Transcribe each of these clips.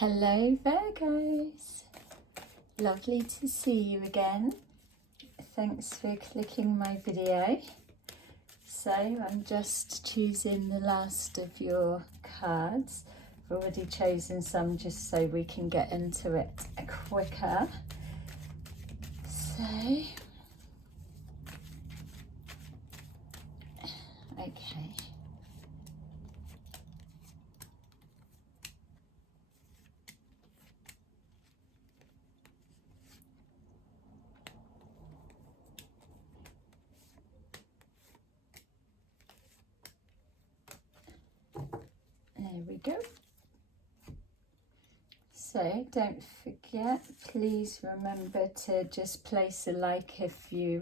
Hello Virgos, lovely to see you again. Thanks for clicking my video. So I'm just choosing the last of your cards. I've already chosen some just so we can get into it quicker. So, okay. There we go. So don't forget, please remember to just place a like if you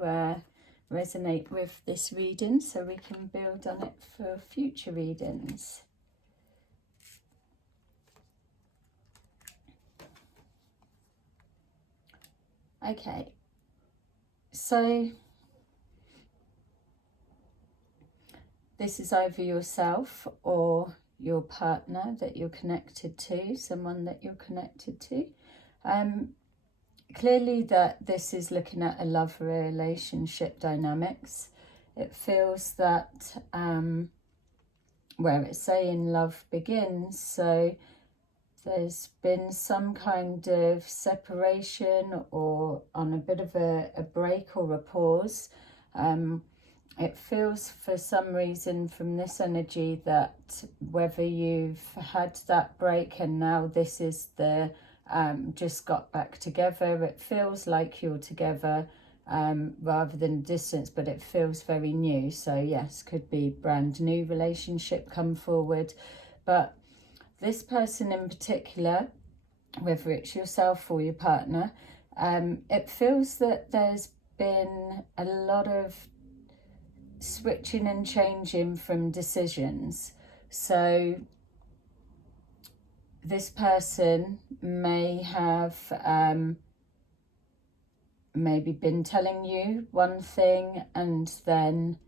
resonate with this reading so we can build on it for future readings. Okay, so this is either yourself or your partner that you're connected to, someone that you're connected to. Clearly that this is looking at a love relationship dynamics. It feels that where it's saying love begins, so there's been some kind of separation or on a bit of a break or a pause. It feels for some reason from this energy that whether you've had that break and now this is the just got back together, it feels like you're together rather than distance, but it feels very new. So yes, could be brand new relationship come forward. But this person in particular, whether it's yourself or your partner, it feels that there's been a lot of switching and changing from decisions. So this person may have maybe been telling you one thing and then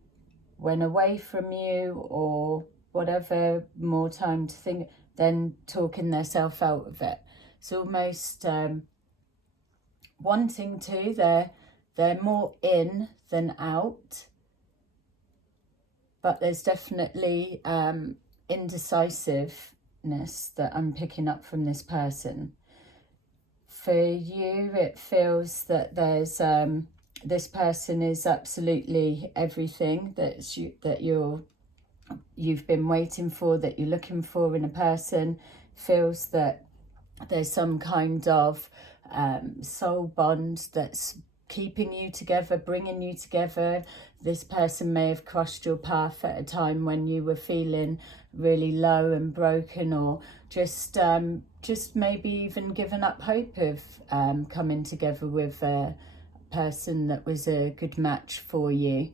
went away from you or whatever, more time to think, then talking themselves out of it. It's almost wanting to, they're more in than out. But there's definitely indecisiveness that I'm picking up from this person. For you, it feels that there's this person is absolutely everything that you've been waiting for, that you're looking for in a person. Feels that there's some kind of soul bond that's keeping you together, bringing you together. This person may have crossed your path at a time when you were feeling really low and broken, or just maybe even given up hope of coming together with a person that was a good match for you.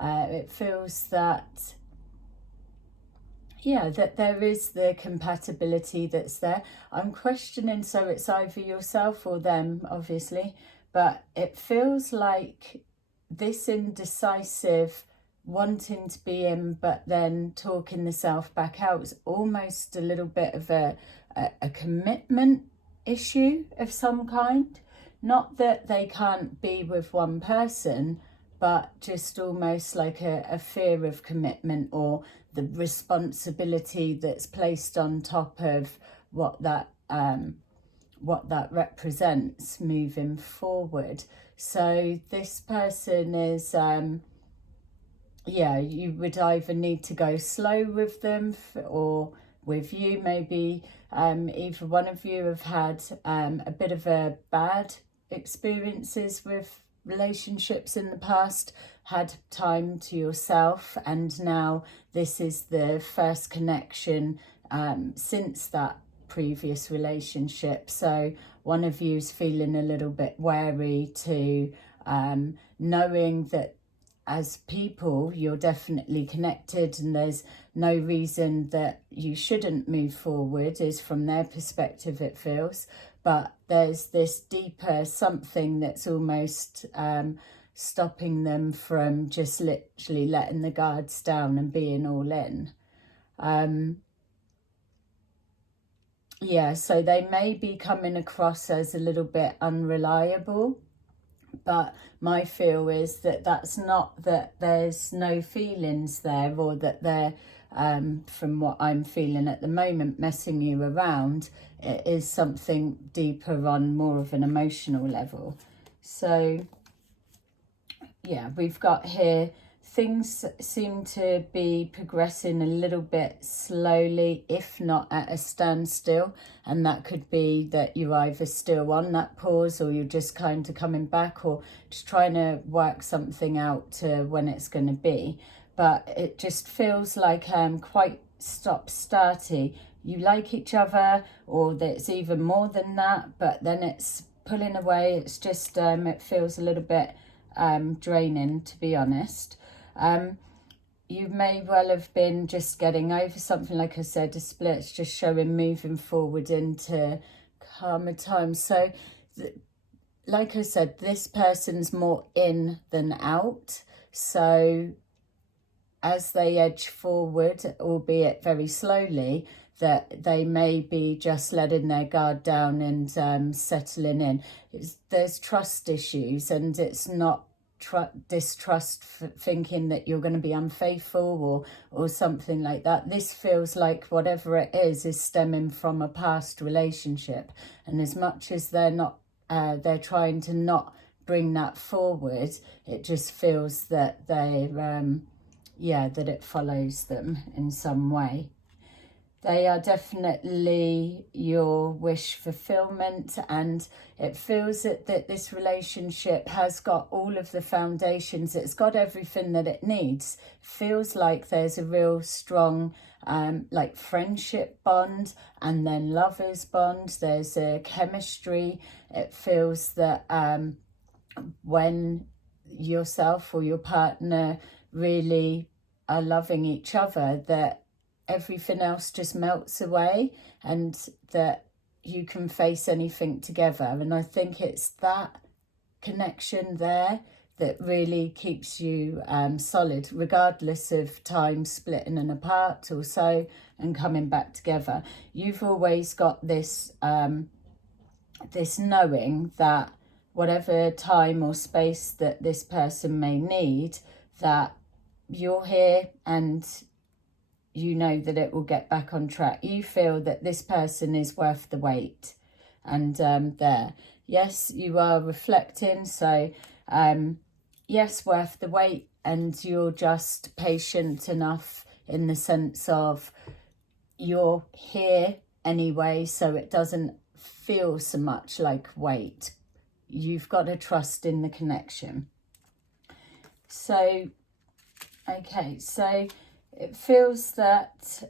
It feels that, yeah, that there is the compatibility that's there. I'm questioning, so it's either yourself or them, obviously, but it feels like this indecisive wanting to be in but then talking the self back out is almost a little bit of a commitment issue of some kind. Not that they can't be with one person, but just almost like a fear of commitment or the responsibility that's placed on top of what that represents moving forward. So this person is, you would either need to go slow with them or with you. Maybe either one of you have had a bit of a bad experiences with relationships in the past, had time to yourself, and now this is the first connection since that previous relationship. So one of you's feeling a little bit wary to knowing that as people you're definitely connected and there's no reason that you shouldn't move forward, is from their perspective it feels. But there's this deeper something that's almost stopping them from just literally letting the guards down and being all in. yeah, so they may be coming across as a little bit unreliable, but my feel is that that's not that there's no feelings there, or that they're, from what I'm feeling at the moment, messing you around. It is something deeper on more of an emotional level. So yeah, we've got here, things seem to be progressing a little bit slowly, if not at a standstill. And that could be that you're either still on that pause, or you're just kind of coming back, or just trying to work something out to when it's going to be. But it just feels like quite stop-starty. You like each other, or there's even more than that, but then it's pulling away. It's just, it feels a little bit draining, to be honest. You may well have been just getting over something. Like I said, a split's just showing moving forward into calmer times. So like I said, this person's more in than out. So as they edge forward, albeit very slowly, that they may be just letting their guard down and settling in. There's trust issues, and it's not distrust, thinking that you're going to be unfaithful or something like that. This feels like whatever it is stemming from a past relationship, and as much as they're trying to not bring that forward, it just feels that that it follows them in some way. They are definitely your wish fulfillment, and it feels that this relationship has got all of the foundations. It's got everything that it needs. Feels like there's a real strong like friendship bond, and then lovers bond. There's a chemistry. It feels that when yourself or your partner really are loving each other, that everything else just melts away, and that you can face anything together. And I think it's that connection there that really keeps you solid, regardless of time splitting and apart or so, and coming back together. You've always got this this knowing that whatever time or space that this person may need, that you're here, and you know that it will get back on track. You feel that this person is worth the wait. And yes, you are reflecting. So yes, worth the wait. And you're just patient enough, in the sense of you're here anyway, so it doesn't feel so much like wait. You've got to trust in the connection. So, okay, so it feels that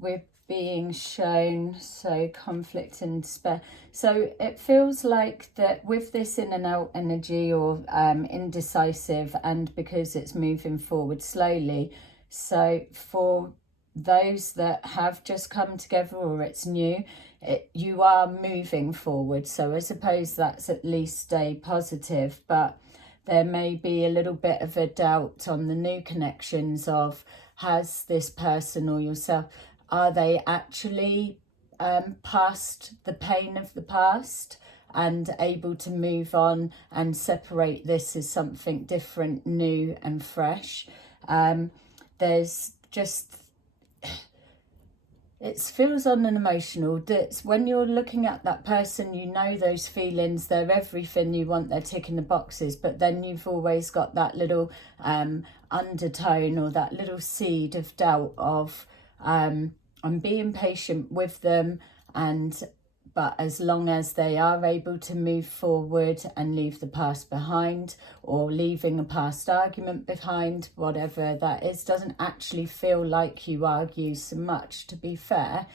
we're being shown, so conflict and despair. So it feels like that with this in and out energy, or indecisive, and because it's moving forward slowly. So for those that have just come together, or it's new, you are moving forward. So I suppose that's at least a positive, but there may be a little bit of a doubt on the new connections of, has this person or yourself, are they actually past the pain of the past and able to move on and separate this as something different, new and fresh? There's just, it feels on an emotional, that's when you're looking at that person, you know those feelings, they're everything you want, they're ticking the boxes, but then you've always got that little undertone, or that little seed of doubt of I'm being patient with them, but as long as they are able to move forward and leave the past behind, or leaving a past argument behind, whatever that is, doesn't actually feel like you argue so much, to be fair.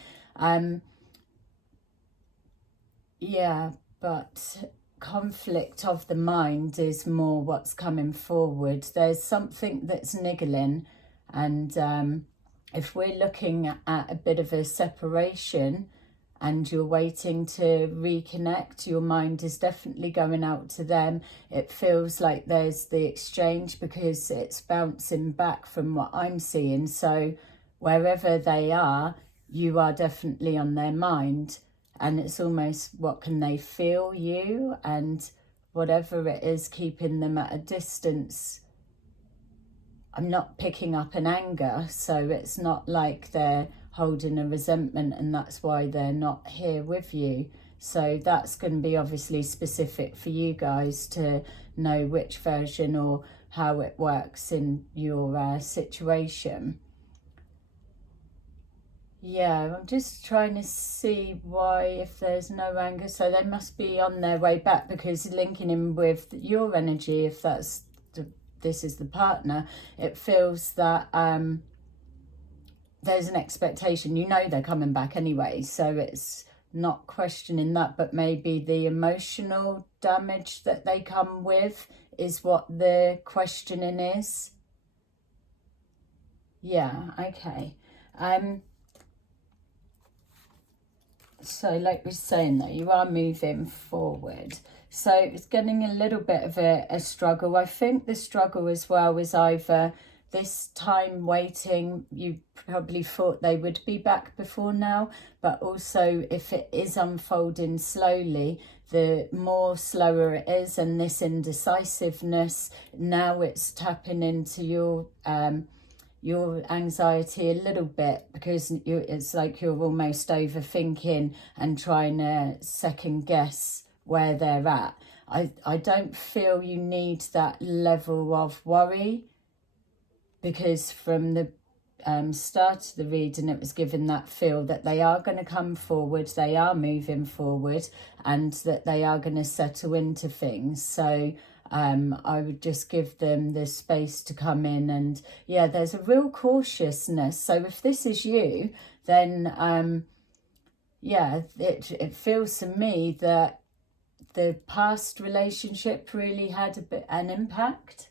Yeah, but conflict of the mind is more what's coming forward. There's something that's niggling, and if we're looking at a bit of a separation, and you're waiting to reconnect, your mind is definitely going out to them. It feels like there's the exchange, because it's bouncing back from what I'm seeing. So wherever they are, you are definitely on their mind. And it's almost, what can they feel you? And whatever it is keeping them at a distance, I'm not picking up an anger, so it's not like they're holding a resentment and that's why they're not here with you. So that's going to be obviously specific for you guys to know which version or how it works in your situation. Yeah, I'm just trying to see why, if there's no anger, so they must be on their way back, because linking in with your energy, if that's this is the partner, it feels that there's an expectation. You know they're coming back anyway, so it's not questioning that, but maybe the emotional damage that they come with is what the questioning is. Yeah, okay. So like we're saying though, you are moving forward. So it's getting a little bit of a struggle. I think the struggle as well is either this time waiting, you probably thought they would be back before now, but also if it is unfolding slowly, the more slower it is, and this indecisiveness, now it's tapping into your anxiety a little bit, because it's like you're almost overthinking and trying to second guess where they're at. I don't feel you need that level of worry, because from the start of the reading it was given that feel that they are going to come forward, they are moving forward, and that they are going to settle into things. So I would just give them the space to come in, and yeah, there's a real cautiousness. So if this is you, then yeah, it feels to me that the past relationship really had an impact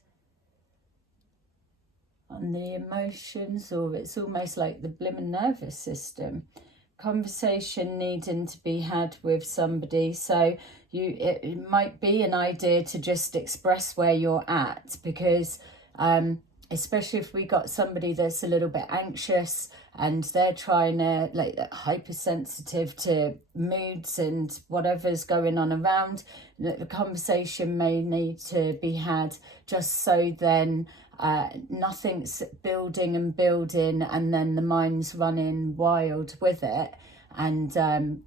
on the emotions, or it's almost like the blimmin' nervous system. Conversation needing to be had with somebody, so it might be an idea to just express where you're at, because especially if we got somebody that's a little bit anxious and they're trying to, like, hypersensitive to moods and whatever's going on around, the conversation may need to be had, just so then nothing's building and building and then the mind's running wild with it, and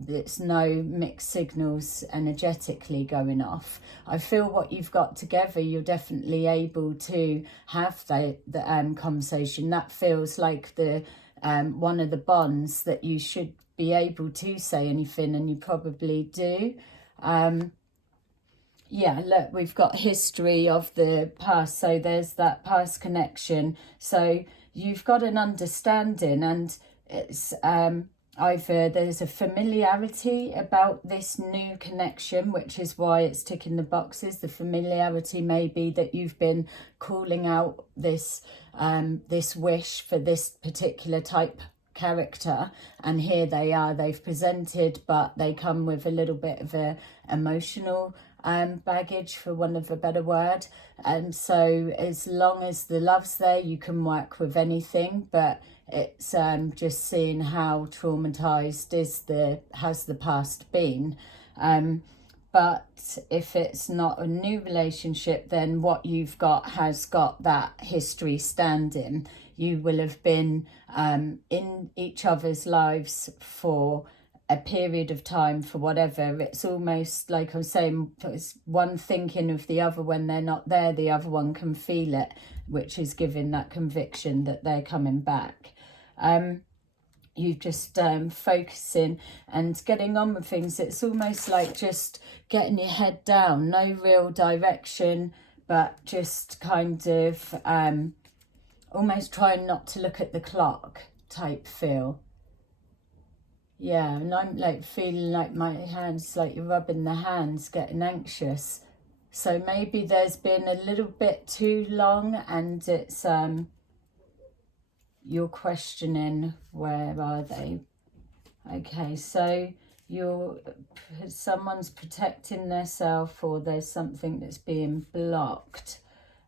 it's no mixed signals energetically going off. I feel what you've got together, you're definitely able to have the conversation. That feels like the one of the bonds that you should be able to say anything, and you probably do. Yeah, look, we've got history of the past, so there's that past connection. So you've got an understanding, and it's either there's a familiarity about this new connection, which is why it's ticking the boxes. The familiarity may be that you've been calling out this this wish for this particular type character, and here they are, they've presented, but they come with a little bit of a emotional baggage, for want of a better word. And so as long as the love's there, you can work with anything, but it's just seeing how traumatized has the past been. But if it's not a new relationship, then what you've got has got that history standing. You will have been in each other's lives for a period of time, for whatever. It's almost like I'm saying, it's one thinking of the other. When they're not there, the other one can feel it, which is giving that conviction that they're coming back. You just focusing and getting on with things. It's almost like just getting your head down, no real direction, but just kind of almost trying not to look at the clock type feel. Yeah, and I'm like feeling like my hands, like you're rubbing the hands, getting anxious. So maybe there's been a little bit too long, and it's you're questioning, where are they? Okay, so someone's protecting themselves, or there's something that's being blocked,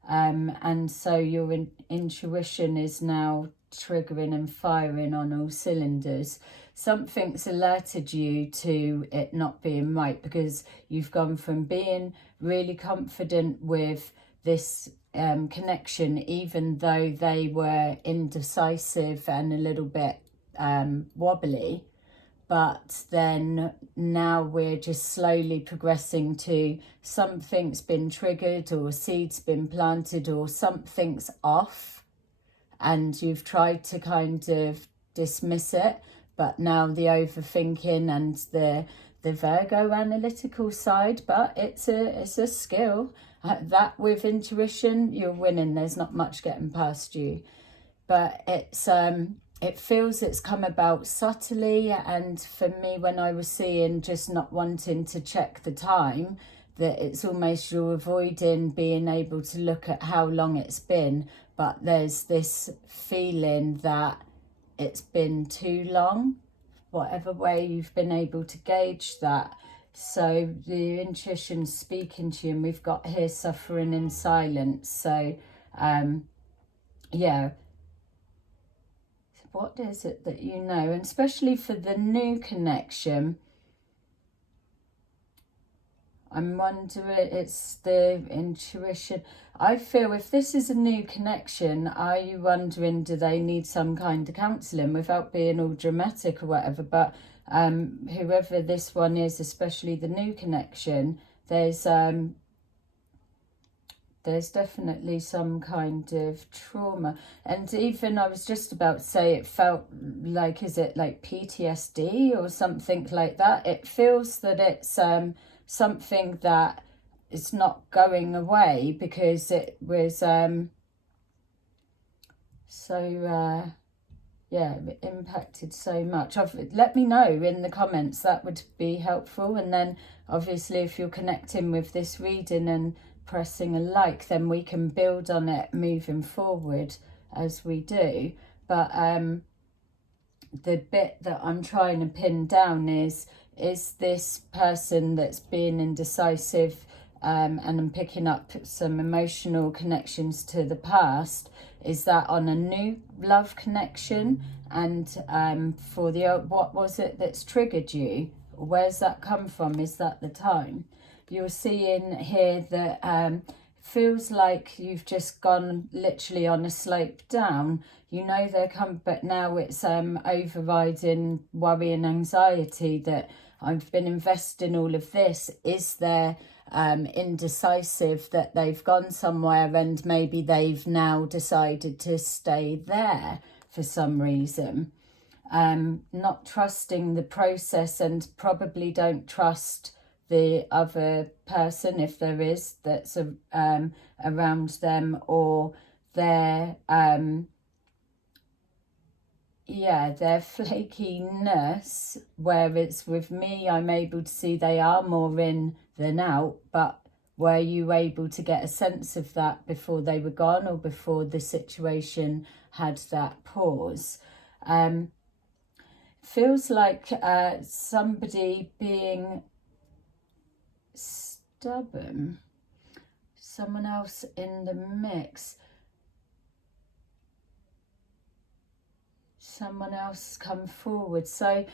and so your intuition is now triggering and firing on all cylinders. Something's alerted you to it not being right, because you've gone from being really confident with this connection, even though they were indecisive and a little bit wobbly. But then now we're just slowly progressing to something's been triggered, or seeds been planted, or something's off, and you've tried to kind of dismiss it. But now the overthinking and the Virgo analytical side, but it's a skill. That with intuition, you're winning. There's not much getting past you. But it feels it's come about subtly, and for me, when I was seeing just not wanting to check the time, that it's almost you're avoiding being able to look at how long it's been, but there's this feeling that it's been too long, whatever way you've been able to gauge that. So the intuition's speaking to you, and we've got here suffering in silence. So yeah, what is it that you know? And especially for the new connection, I'm wondering, it's the intuition. I feel if this is a new connection, are you wondering, do they need some kind of counselling, without being all dramatic or whatever? But whoever this one is, especially the new connection, there's definitely some kind of trauma. And even I was just about to say, it felt like, is it like PTSD or something like that? It feels that it's something that is not going away, because it was yeah, it impacted so much. Let me know in the comments, that would be helpful. And then obviously if you're connecting with this reading and pressing a like, then we can build on it moving forward as we do. But the bit that I'm trying to pin down is this person that's being indecisive, and I'm picking up some emotional connections to the past, is that on a new love connection? And for the what was it that's triggered you? Where's that come from? Is that the time? You're seeing here that feels like you've just gone literally on a slope down. You know they're coming, but now it's overriding worry and anxiety that I've been investing all of this. Is there indecisive that they've gone somewhere, and maybe they've now decided to stay there for some reason? Not trusting the process, and probably don't trust the other person, if there is, that's around them, or their their flakiness, where it's with me, I'm able to see they are more in than out. But were you able to get a sense of that before they were gone, or before the situation had that pause? Feels like somebody being stubborn, someone else in the mix, someone else come forward. So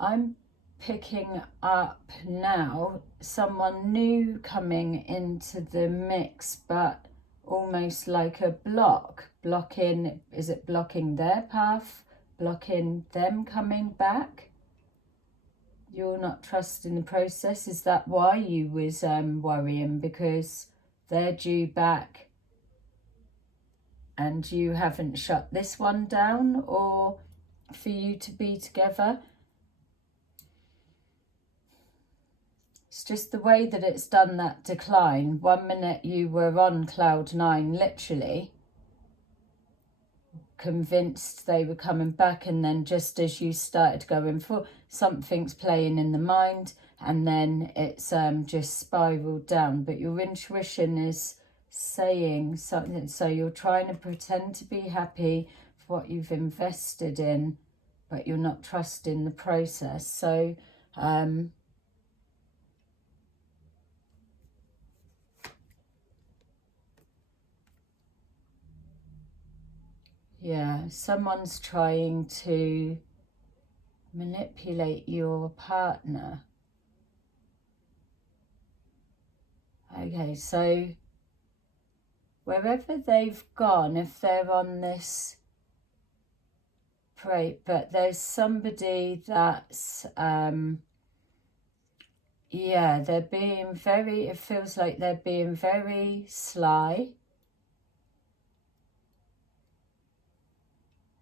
I'm picking up now someone new coming into the mix, but almost like a blocking, is it blocking their path, blocking them coming back? You're not trusting the process. Is that why you was worrying? Because they're due back and you haven't shut this one down, or for you to be together? It's just the way that it's done that decline. 1 minute you were on cloud 9, literally convinced they were coming back, and then just as you started going for, something's playing in the mind, and then it's just spiraled down. But your intuition is saying something, so you're trying to pretend to be happy for what you've invested in, but you're not trusting the process. So Yeah, someone's trying to manipulate your partner. Okay, so wherever they've gone, if they're on this break, but there's somebody that's, yeah, they're being very, it feels like they're being very sly.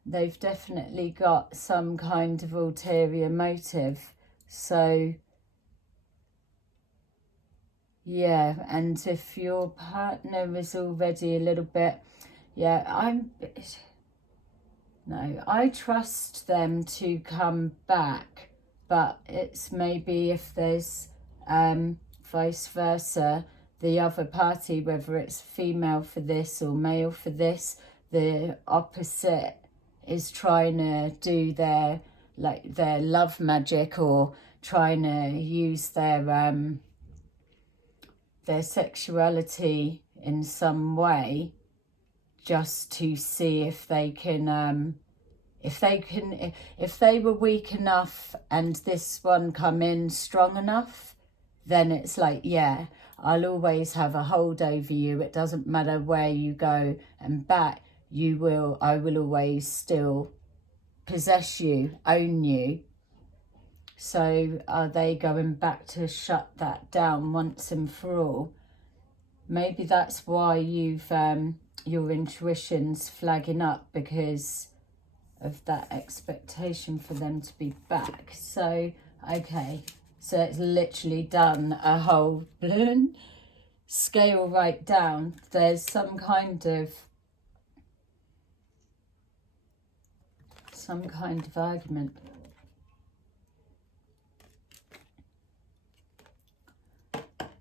They've definitely got some kind of ulterior motive. So, yeah, and if your partner is already a little bit, yeah, no, I trust them to come back, but it's maybe if there's vice versa, the other party, whether it's female for this or male for this, the opposite is trying to do their love magic, or trying to use their sexuality in some way, just to see if they can if they were weak enough and this one come in strong enough, then it's like, yeah, I'll always have a hold over you. It doesn't matter where you go and back, I will always still possess you, own you. So are they going back to shut that down once and for all? Maybe that's why you've your intuition's flagging up, because of that expectation for them to be back. So, okay, so it's literally done a whole scale right down. There's some kind of argument.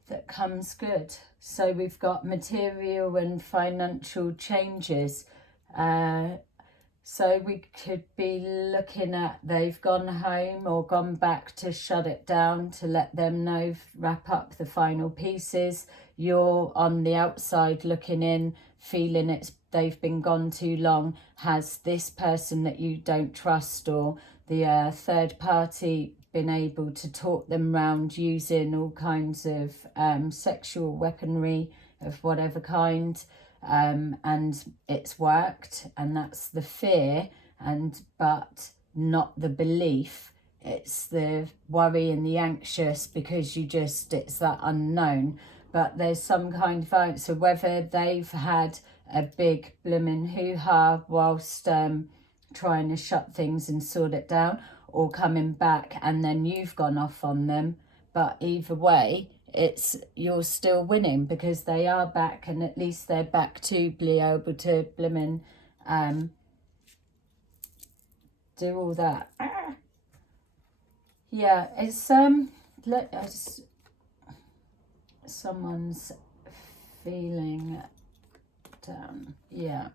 That comes good. So we've got material and financial changes. So we could be looking at they've gone home or gone back to shut it down, to let them know, wrap up the final pieces. You're on the outside looking in, feeling they've been gone too long. Has this person that you don't trust, or the third party, been able to talk them round using all kinds of sexual weaponry of whatever kind, and it's worked, and that's the fear, but not the belief. It's the worry and the anxious, because it's that unknown. But there's some kind of answer, whether they've had a big blooming hoo-ha whilst trying to shut things and sort it down, or coming back and then you've gone off on them. But either way, you're still winning, because they are back, and at least they're back to be able to blooming do all that. Yeah, it's someone's feeling down. Yeah.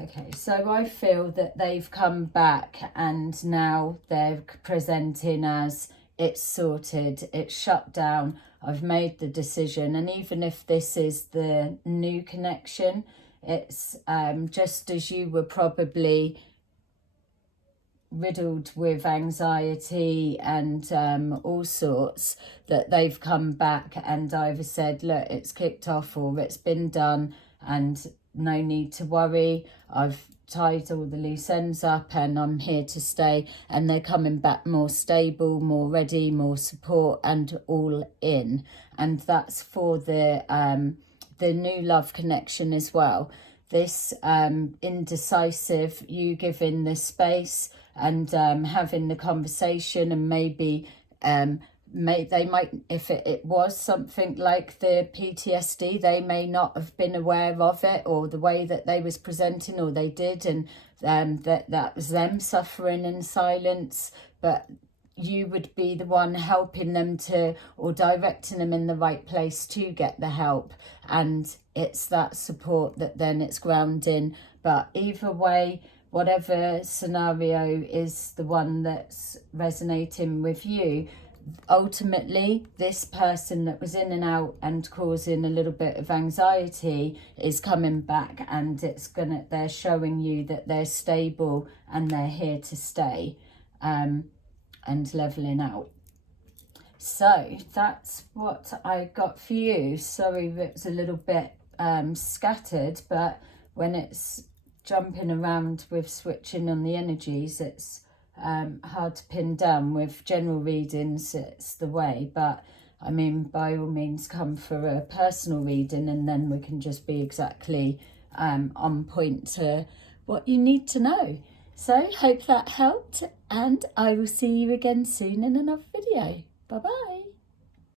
Okay, so I feel that they've come back and now they're presenting as it's sorted, it's shut down, I've made the decision. And even if this is the new connection, it's just as you were probably riddled with anxiety and all sorts, that they've come back and either said, look, it's kicked off, or it's been done and no need to worry, I've tied all the loose ends up and I'm here to stay. And they're coming back more stable, more ready, more support, and all in. And that's for the new love connection as well. This indecisive, you giving the space and having the conversation, and maybe they might, if it was something like the PTSD, they may not have been aware of it, or the way that they was presenting, or they did, and that was them suffering in silence. But you would be the one helping them or directing them in the right place to get the help, and it's that support that then it's grounding. But either way, whatever scenario is the one that's resonating with you, ultimately this person that was in and out and causing a little bit of anxiety is coming back, and they're showing you that they're stable and they're here to stay, and leveling out. So that's what I got for you. Sorry if it's a little bit scattered, but when it's jumping around with switching on the energies, it's hard to pin down. With general readings, it's the way, but I mean, by all means, come for a personal reading, and then we can just be exactly on point to what you need to know. So hope that helped, and I will see you again soon in another video. Bye bye.